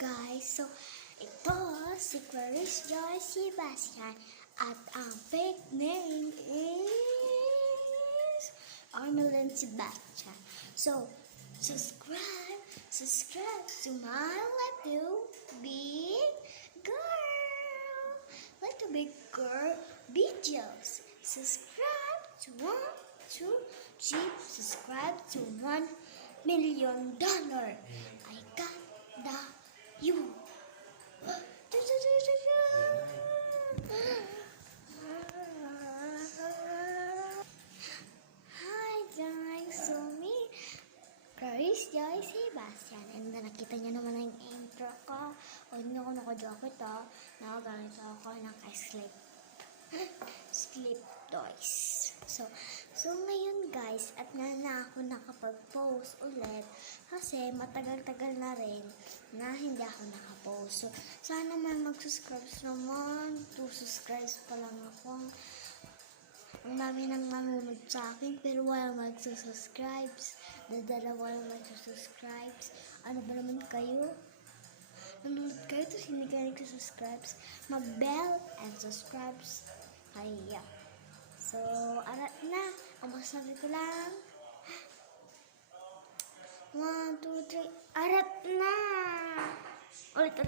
guys, so ito si Clarice Joy Sebastian at ang fake name is Armelin Sebastian. So, subscribe to my little big girl videos. Subscribe to 1, 2, 3, subscribe to $1 million. I got you. Hi guys, so me, Clarice Joy Sebastian, and nakita niyo naman ang intro ko. O hindi ako naka-jacket nakagamit ako ng sleep toys. So ngayon guys, at nga na ako nakapag-post ulit kasi matagal-tagal na rin na hindi ako nakapost. So sana man mag-subscribe naman. 2 subscribes pa lang ako. Ang dami nang nanonood sa akin pero wala mag-subscribes. Dalawa lang mag-subscribes. Ano ba naman kayo? Nanonood kayo tapos hindi kayo nag-subscribes. Mag-bell and subscribes. Kaya. So, arat na. Ang masasabi ko lang. 1, 2, 3. Arat na! Ulit.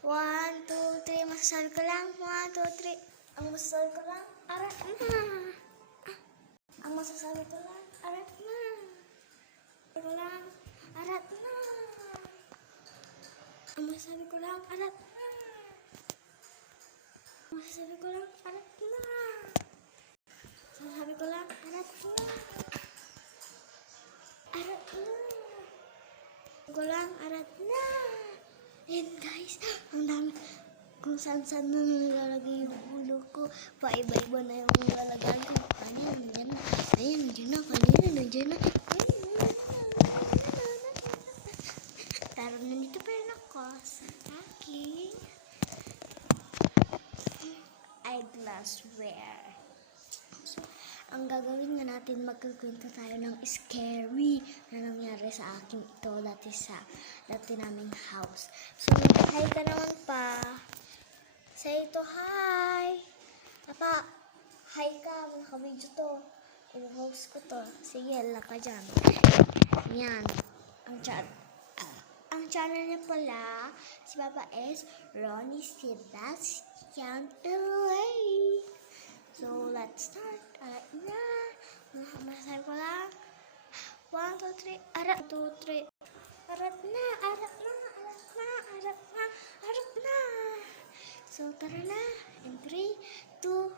1, 2, 3. Masasabi ko lang. 1, 2, 3. Ang masasabi ko lang. Arat na! Ang masasabi ko lang. Arat na! Ang masasabi ko lang. Arat na! Ang masasabi ko lang. Arat na! Sabi ko lang, arat na. Arat na. Ko lang, arat na. And guys, ang dami. Kung saan-saan na nilalagay yung ulo ko. Paiba-iba na yung nilalagay ko. Kanina, nandiyan na. Ayan, nandiyan na. Kanina, nandiyan na. Pero nandito pa rin ako sa aking eyeglass wear. Ang gagawin nga natin, magkukwento tayo ng scary na nangyari sa akin ito dati naming house. So, hi ka naman pa. Say ito, hi. Papa, hi ka. Mga kabidyo to. I-host ko to. Sige, hala ka dyan. Yan. Ang channel niya pala, si Papa is Ronnie Sebastian LA. So, let's start. Arat na. Masasabi ko lang. 1, 2, 3. Arat. 2, 3. Arat na. Arat na. Arat na. Arat na. Arat na. So, tara na. In 3, 2,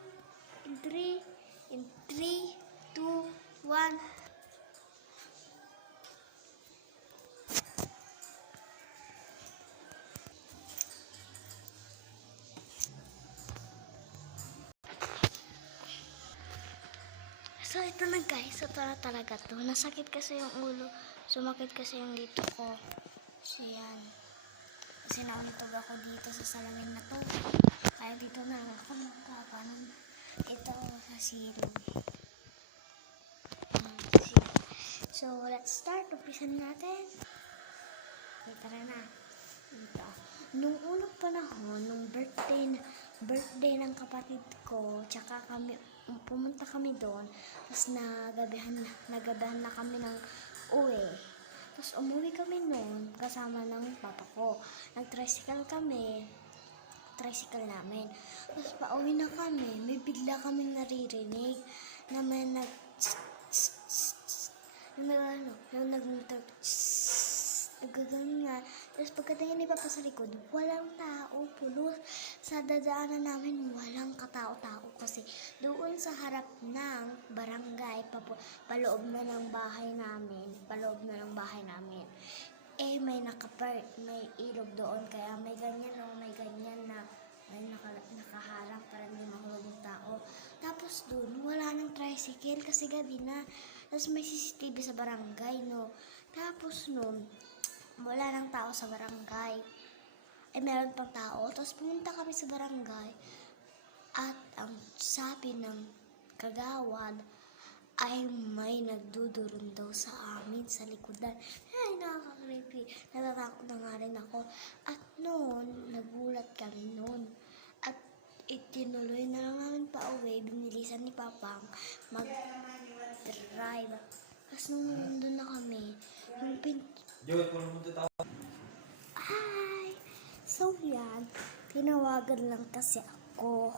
1. So, ito na guys. Ito na talaga to. Nasakit kasi yung ulo. Sumakit kasi yung dito ko. So, yan. Kasi naunitog ako dito sa salamin na to. Kaya dito na ako magkakanon. Ito sa silong. So, let's start. Umpisan natin. Okay, tara na. Ito. Nung unang panahon, nung birthday ng kapatid ko, tsaka pumunta kami doon, tapos nagabihan na kami ng uwi. Tapos umuwi kami noon kasama ng papa ko. Nag-tricycle namin. Tapos pauwi na kami, may bigla kaming naririnig na may nagaganon nga. Tapos pagkatingin ni Papa sa likod, walang tao, pulos. Sa dadaanan namin, walang katao-tao kasi doon sa harap ng barangay, paloob na ng bahay namin. Eh, may may ilog doon, kaya may ganyan na may nakaharang para hindi mahulog ng tao. Tapos doon, wala nang tricycle kasi gabi na. Tapos may CCTV sa barangay, no. Tapos noon, wala nang tao sa barangay. Meron pang tao. Tapos pumunta kami sa barangay. At ang sabi ng kagawad ay may nagdudurong daw sa amin sa likodan. Ay, nakaka-creepy. Natatakot na nga rin ako. At noon, nagulat kami noon. At itinuloy na lang namin pa uwi. Binilisan ni Papang mag-drive. Tapos nung nandun na kami, yung Hi! So yan, tinawagan lang kasi ako.